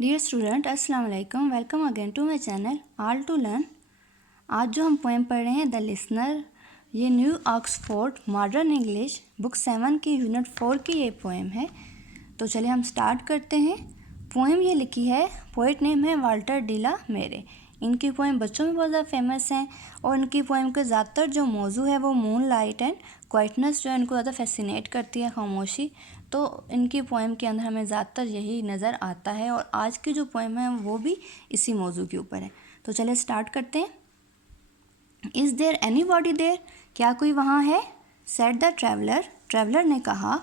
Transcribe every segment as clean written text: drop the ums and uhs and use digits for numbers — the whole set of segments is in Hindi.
डियर स्टूडेंट अस्सलाम वालेकुम, welcome again to my channel all to learn. आज जो हम पोएम पढ़ रहे हैं द लिसनर, ये new Oxford modern English book 7 की यूनिट 4 की ये पोएम है। तो चलिए हम स्टार्ट करते हैं। पोएम ये लिखी है, पोइट नेम है वाल्टर डी ला मेरे। इनकी पोएम बच्चों में बहुत ज़्यादा फेमस हैं और इनकी पोएम के ज़्यादातर जो मौजू है वो मून लाइट एंड क्वाइटनेस जो इनको ज़्यादा फैसिनेट करती है, खामोशी। तो इनकी पोएम के अंदर हमें ज़्यादातर यही नज़र आता है और आज की जो पोएम है वो भी इसी मौजू के ऊपर है। तो चलिए स्टार्ट करते हैं। Is there anybody there, क्या कोई वहाँ है? सेड द ट्रैवलर, ट्रैवलर ने कहा।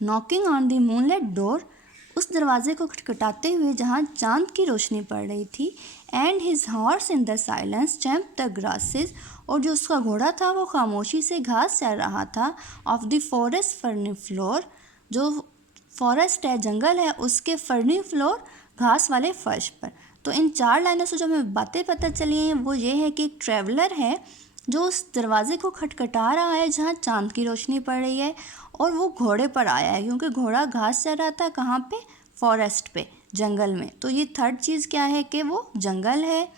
Knocking on the moonlight door, उस दरवाजे को खटखटाते हुए जहाँ चांद की रोशनी पड़ रही थी। And his horse in the silence champ the grasses, और जो उसका घोड़ा था वो खामोशी से घास चर रहा था। ऑफ द फॉरेस्ट फर्नी फ्लोर, जो फॉरेस्ट है जंगल है उसके फर्नी फ्लोर घास वाले फर्श पर। तो इन 4 लाइनों से जो हमें बातें पता चली हैं वो ये है कि एक ट्रैवलर है जो उस दरवाजे को खटखटा रहा है जहाँ चांद की रोशनी पड़ रही है, और वो घोड़े पर आया है क्योंकि घोड़ा घास चर रहा था। कहाँ पे? फॉरेस्ट पे, जंगल में। तो ये थर्ड चीज़ क्या है कि वो जंगल है।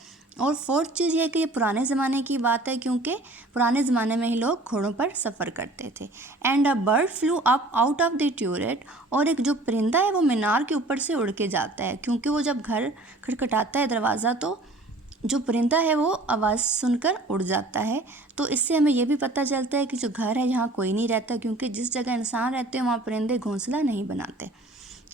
और फोर्थ चीज़ ये है कि ये पुराने ज़माने की बात है क्योंकि पुराने ज़माने में ही लोग घोड़ों पर सफ़र करते थे। And a bird flew up out of the turret, और एक जो परिंदा है वो मीनार के ऊपर से उड़ के जाता है क्योंकि वो जब घर खटखटाता है दरवाज़ा तो जो परिंदा है वो आवाज़ सुनकर उड़ जाता है। तो इससे हमें ये भी पता चलता है कि जो घर है यहाँ कोई नहीं रहता क्योंकि जिस जगह इंसान रहते हैं वहाँ परिंदे घोंसला नहीं बनाते।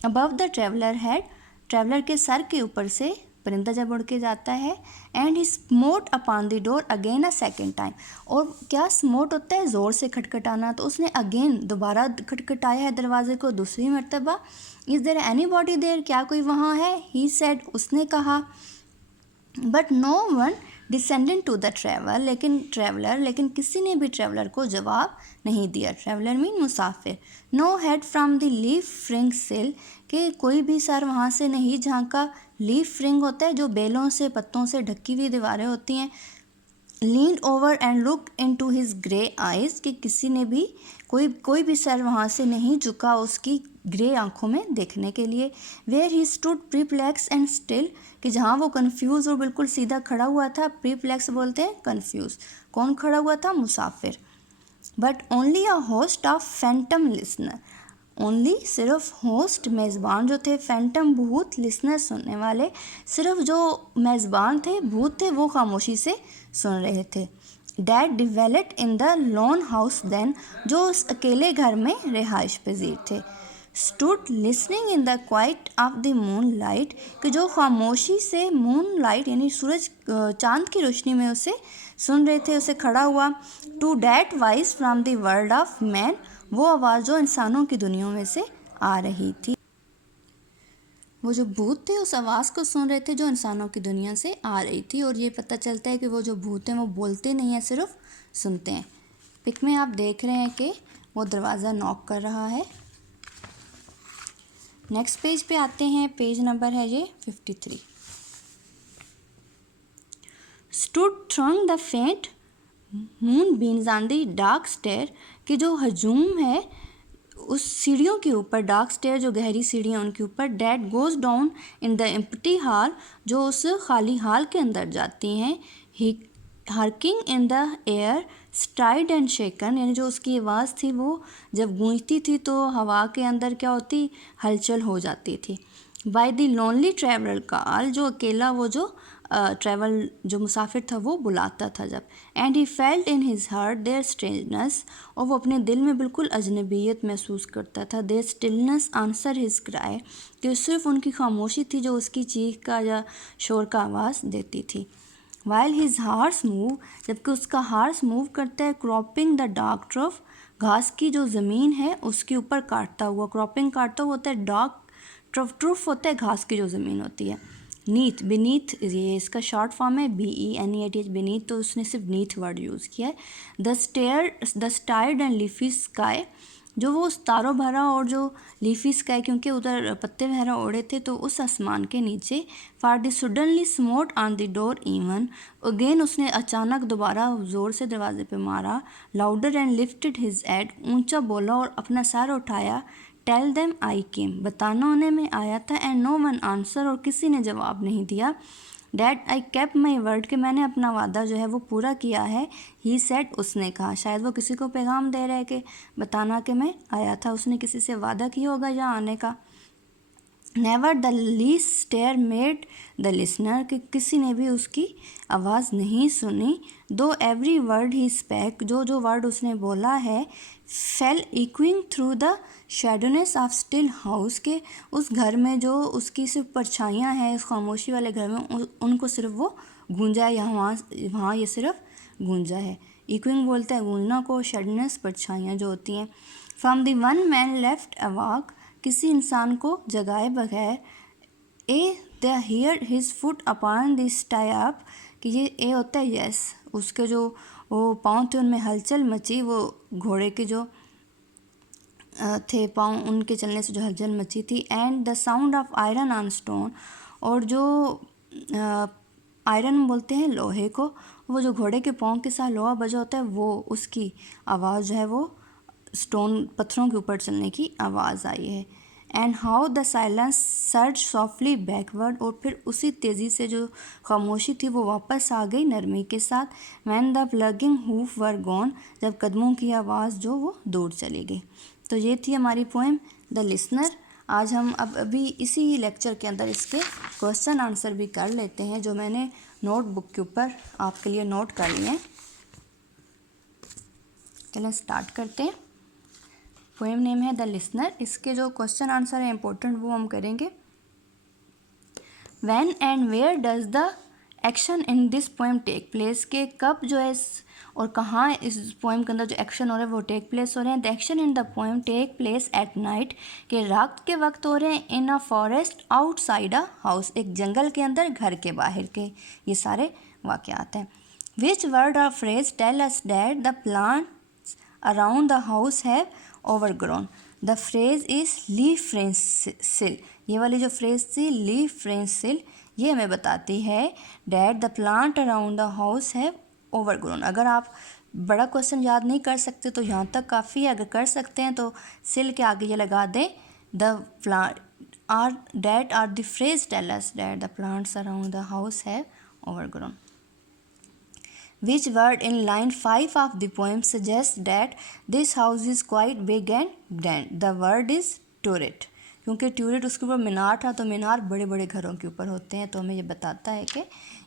Above the traveller head, traveller के सर के ऊपर से परिंदा जब उड़ के जाता है। And he smote upon the door again a second time, और क्या स्मोट होता है? ज़ोर से खटखटाना। तो उसने अगेन दोबारा खटखटाया है दरवाजे को दूसरी मरतबा। Is there anybody there, क्या कोई वहाँ है? ही सेड, उसने कहा। But no one descendant to the travel, लेकिन किसी ने भी ट्रैवलर को जवाब नहीं दिया। ट्रैवलर मीन मुसाफिर। No head from the leaf fringe sill, कि कोई भी सर वहाँ से नहीं जहाँ का लीफ फ्रिंग होता है, जो बेलों से पत्तों से ढकी हुई दीवारें होती हैं। Lean over and look into his grey eyes, कि किसी ने भी कोई भी सर वहाँ से नहीं झुका उसकी ग्रे आंखों में देखने के लिए। Where he stood perplexed and still, कि जहाँ वो कन्फ्यूज़ और बिल्कुल सीधा खड़ा हुआ था। प्रीप्लेक्स बोलते हैं कन्फ्यूज़। कौन खड़ा हुआ था? मुसाफिर। But only a host of Phantom listener, only सिर्फ होस्ट मेज़बान जो थे, फैंटम भूत, लिसनर सुनने वाले, सिर्फ जो मेज़बान थे भूत थे वो खामोशी से सुन रहे थे। That dwelt in the lone house then, जो उस अकेले घर में रिहाइश पजीर थे। Stood listening in the quiet of the moonlight, कि जो खामोशी से मून लाइट यानी सूरज चांद की रोशनी में उसे सुन रहे थे, उसे खड़ा हुआ। To that voice from the world of man, वो आवाज़ जो इंसानों की दुनिया में से आ रही थी। वो जो भूत थे उस आवाज़ को सुन रहे थे जो इंसानों की दुनिया से आ रही थी। और ये पता चलता है कि वो जो भूत हैं वो बोलते नहीं हैं, सिर्फ सुनते हैं। पिक में आप देख रहे हैं कि वो दरवाज़ा नॉक कर रहा है। नेक्स्ट पेज पे आते हैं, पेज नंबर है ये 53। Stood throwing the faint moon beams on the dark stair, कि जो हजूम है उस सीढ़ियों के ऊपर, डार्क स्टेयर जो गहरी सीढ़ियाँ उनके ऊपर। That goes down in the empty hall, जो उस खाली हाल के अंदर जाती हैं। He harking in the air stirred and shaken, यानी जो उसकी आवाज़ थी वो जब गूंजती थी तो हवा के अंदर क्या होती? हलचल हो जाती थी। By the lonely traveller call, जो अकेला वो जो ट्रैवल जो मुसाफिर था वो बुलाता था जब। And he felt in his heart their strangeness, और वो अपने दिल में बिल्कुल अजनबियत महसूस करता था। Their stillness answer his cry, कि सिर्फ उनकी खामोशी थी जो उसकी चीख का या शोर का आवाज़ देती थी। वाइल हिज हार्स मूव, जबकि उसका हार्स मूव करता है। क्रॉपिंग द डार्क ट्रफ, घास की जो ज़मीन है उसके ऊपर काटता हुआ। क्रॉपिंग काटता हुआ होता है, डार्क ट्रफ होता है घास की जो ज़मीन होती है। नीथ, बीनीथ, ये इसका शॉर्ट फॉर्म है BENEATH, बीनीथ, तो उसने सिर्फ नीथ वर्ड यूज़ किया है। द स्टार्ड एंड लीफी स्काई, जो वो तारों भरा और जो लीफी स्काई, क्योंकि उधर पत्ते वगैरह ओढ़े थे तो उस आसमान के नीचे। For the suddenly smote on the door even, again उसने अचानक दोबारा ज़ोर से दरवाजे पे मारा। Louder and lifted his head, ऊंचा बोला और अपना सर उठाया। टेल देम आई केम, बताना उन्हें मैं आया था, एंड नो वन आंसर, और किसी ने जवाब नहीं दिया। That I kept my word, कि मैंने अपना वादा जो है वो पूरा किया है। ही सेड, उसने कहा, शायद वो किसी को पैगाम दे रहा है कि बताना कि मैं आया था, उसने किसी से वादा किया होगा यहाँ आने का। Never the least stir made the listener, कि किसी ने भी उसकी आवाज़ नहीं सुनी। दो एवरी वर्ड ही स्पैक, जो जो वर्ड उसने बोला है, fell echoing through the shadowiness of still house, के उस घर में जो उसकी सिर्फ परछाइयाँ हैं, उस खामोशी वाले घर में उनको सिर्फ वो गूंजा है, यहाँ वहाँ वहाँ ये सिर्फ गूंजा है। इक्विंग बोलते हैं गूंजना को, शेडोनेस परछाइयाँ जो होती हैं। From the one man left awake, किसी इंसान को जगाए बगैर। Ay the hear his foot upon the stirrup, कि ये ए होता है यस, उसके जो वो पाँव थे उनमें हलचल मची, वो घोड़े के जो थे पाँव, उनके चलने से जो हलचल मची थी। And the sound of iron on stone, और जो आयरन बोलते हैं लोहे को, वो जो घोड़े के पाँव के साथ लोहा बजा होता है, वो उसकी आवाज़ जो है वो स्टोन पत्थरों के ऊपर चलने की आवाज़ आई है। And how the silence surge softly backward, और फिर उसी तेज़ी से जो खामोशी थी वो वापस आ गई नरमी के साथ। When the plugging hoof were gone, जब कदमों की आवाज़ जो वो दूर चली गई। तो ये थी हमारी पोएम द लिसनर। आज हम अभी इसी लेक्चर के अंदर इसके क्वेश्चन आंसर भी कर लेते हैं, जो मैंने नोटबुक के ऊपर आपके लिए नोट कर लिए हैं। चलें स्टार्ट करते हैं। पोएम नेम है द लिसनर। इसके जो क्वेश्चन आंसर है इंपॉर्टेंट वो हम करेंगे। When and where does the action in this poem take place, के कब जो है और कहाँ इस पोएम के अंदर जो एक्शन हो रहे हैं वो टेक प्लेस हो रहे हैं। The action in the poem take place at night, के रात के वक्त हो रहे हैं। In a forest outside a house, एक जंगल के अंदर घर के बाहर के ये सारे वाक़यात हैं। विच वर्ड और phrase tell us that the plants around the house have overgrown. The phrase is leaf fringed sill, ये वाली जो फ्रेज थी लीव फ्रेंसिल, ये हमें बताती है that the plant around the house have overgrown. अगर आप बड़ा क्वेश्चन याद नहीं कर सकते तो यहाँ तक काफ़ी है, अगर कर सकते हैं तो सिल के आगे ये लगा दें the plant are that are the phrase tell us that the plants around the house have overgrown. Which word in line 5 of the poem suggests that this house is quite big and grand? The word is turret, क्योंकि turret उसके ऊपर मीनार था, तो मीनार बड़े बड़े घरों के ऊपर होते हैं, तो हमें ये बताता है कि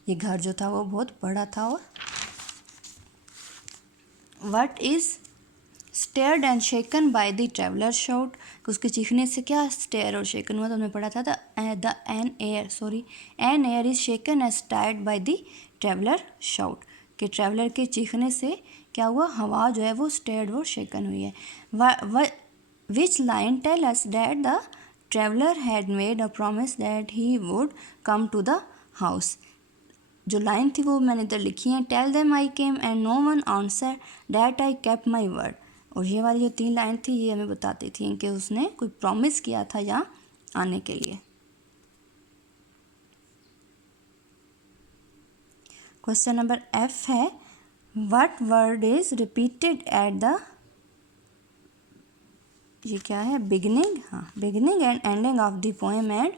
ये घर जो था वो बहुत बड़ा था। और what is stirred and shaken by the traveler shout, कि उसके चीखने से क्या स्टेयर और शेकन हुआ, तो हमने पढ़ा था an air is shaken as stirred by the traveler shout, कि ट्रैवलर के चीखने से क्या हुआ, हवा जो है वो स्टेयर्ड और शेकन हुई है। Which line tell us that the traveller had made a promise that he would come to the house. जो लाइन थी वो मैंने इधर लिखी है। Tell them I came and no one answer that I kept my word, और ये वाली जो 3 लाइन थी ये हमें बताती थी कि उसने कोई प्रॉमिस किया था यहाँ आने के लिए। क्वेश्चन नंबर F है what word is repeated at the, ये क्या है, बिगिनिंग, हाँ, beginning and ending of the poem, and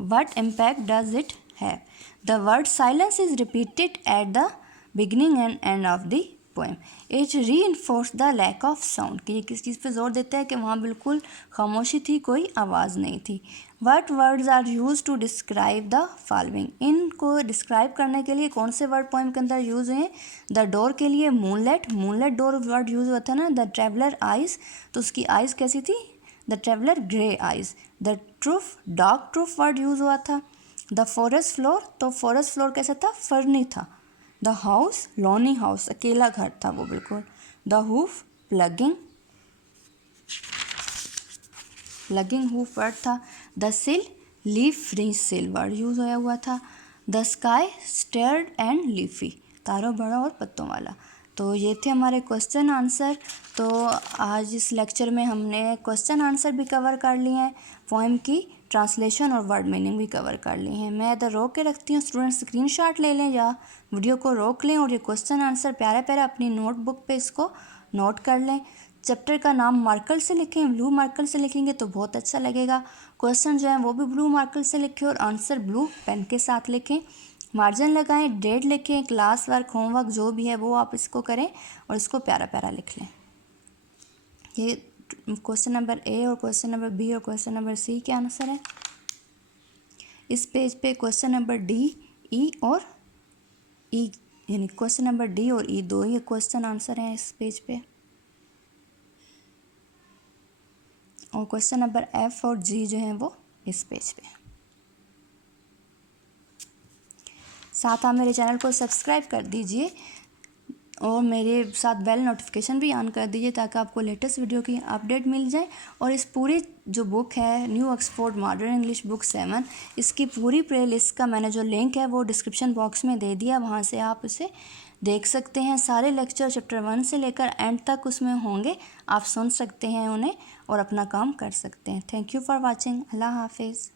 what impact does it have. The word silence is repeated at the beginning and end of the poem. It reinforce the lack of sound, कि ये किस चीज़ पे जोर देता है कि वहाँ बिल्कुल खामोशी थी, कोई आवाज़ नहीं थी। What words are used to describe the following? इनको डिस्क्राइब करने के लिए कौन से वर्ड पोएम के अंदर यूज़ हुए हैं। द डोर के लिए moonlight, moonlight door word use हुआ था ना। द ट्रैवलर आइज़, तो उसकी आइज़ कैसी थी, the traveller grey eyes. The turf, dark turf word use हुआ था। द फॉरेस्ट फ्लोर, तो फॉरेस्ट फ्लोर कैसा था, फर्नी था। द हाउस, लोनी हाउस, अकेला घर था वो बिल्कुल। The hoof, plugging, plugging hoof word था। द सिल, लीफ फ्री सिल वर्ड यूज़ होया हुआ था। The sky, stared and leafy, तारों बड़ा और पत्तों वाला। तो ये थे हमारे क्वेश्चन आंसर। तो आज इस लेक्चर में हमने क्वेश्चन आंसर भी कवर कर लिए हैं, पोएम की ट्रांसलेशन और वर्ड मीनिंग भी कवर कर ली हैं। मैं इधर रोक के रखती हूँ, स्टूडेंट स्क्रीनशॉट ले लें या वीडियो को रोक लें और ये क्वेश्चन आंसर प्यारा प्यारा अपनी नोटबुक पे इसको नोट कर लें। चैप्टर का नाम मार्कर से लिखें, ब्लू मार्कर से लिखेंगे तो बहुत अच्छा लगेगा। क्वेश्चन जो है वो भी ब्लू मार्कर से लिखें और आंसर ब्लू पेन के साथ लिखें। मार्जिन लगाएं, डेट लिखें, क्लास वर्क, होमवर्क जो भी है वो आप इसको करें और इसको प्यारा प्यारा लिख लें। ये क्वेश्चन नंबर ए और क्वेश्चन नंबर बी और क्वेश्चन नंबर सी के आंसर है। इस पेज पे क्वेश्चन नंबर डी, ई और ई, यानी क्वेश्चन नंबर डी और ई दो ये क्वेश्चन आंसर हैं इस पेज पे। और क्वेश्चन नंबर एफ और जी जो हैं वो इस पेज पे। साथ आप मेरे चैनल को सब्सक्राइब कर दीजिए और मेरे साथ बेल नोटिफिकेशन भी ऑन कर दीजिए ताकि आपको लेटेस्ट वीडियो की अपडेट मिल जाए। और इस पूरी जो बुक है new Oxford modern English book 7, इसकी पूरी प्ले लिस्ट का मैंने जो लिंक है वो डिस्क्रिप्शन बॉक्स में दे दिया, वहाँ से आप उसे देख सकते हैं। सारे लेक्चर चैप्टर 1 से लेकर एंड तक उसमें होंगे, आप सुन सकते हैं उन्हें और अपना काम कर सकते हैं। Thank you for watching. अल्लाह हाफिज़।